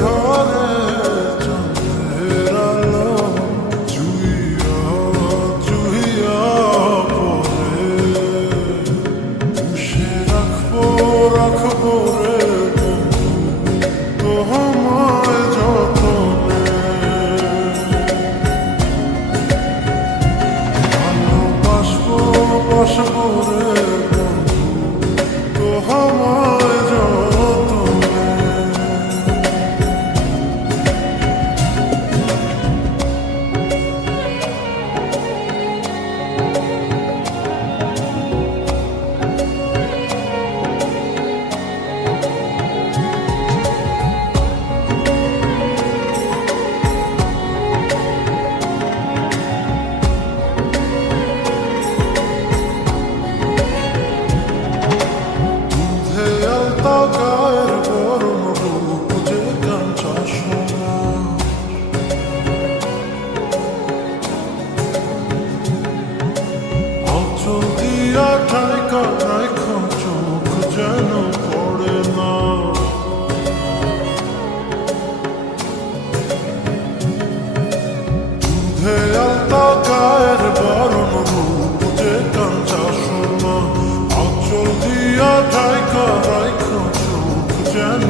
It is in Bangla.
ঘরে চাঁদের আলো চুইয়া চুইয়া পরে পুষে রাখবো রাখবো রে বন্ধু তোমায় যতনে ভালোবাসবো বাসবো রে বন্ধু তোমায় যতনে গায়ের গরম রূপ যে কাঞ্চা সোনা অচল দিয়া ঠাইকা রাইখা চোখ যেন পড়ে না দুধে আলতা গায়ের গরম রূপ যে কাঞ্চা সোনা অচল দিয়া ঠাইকা রাইখা চোখ যেন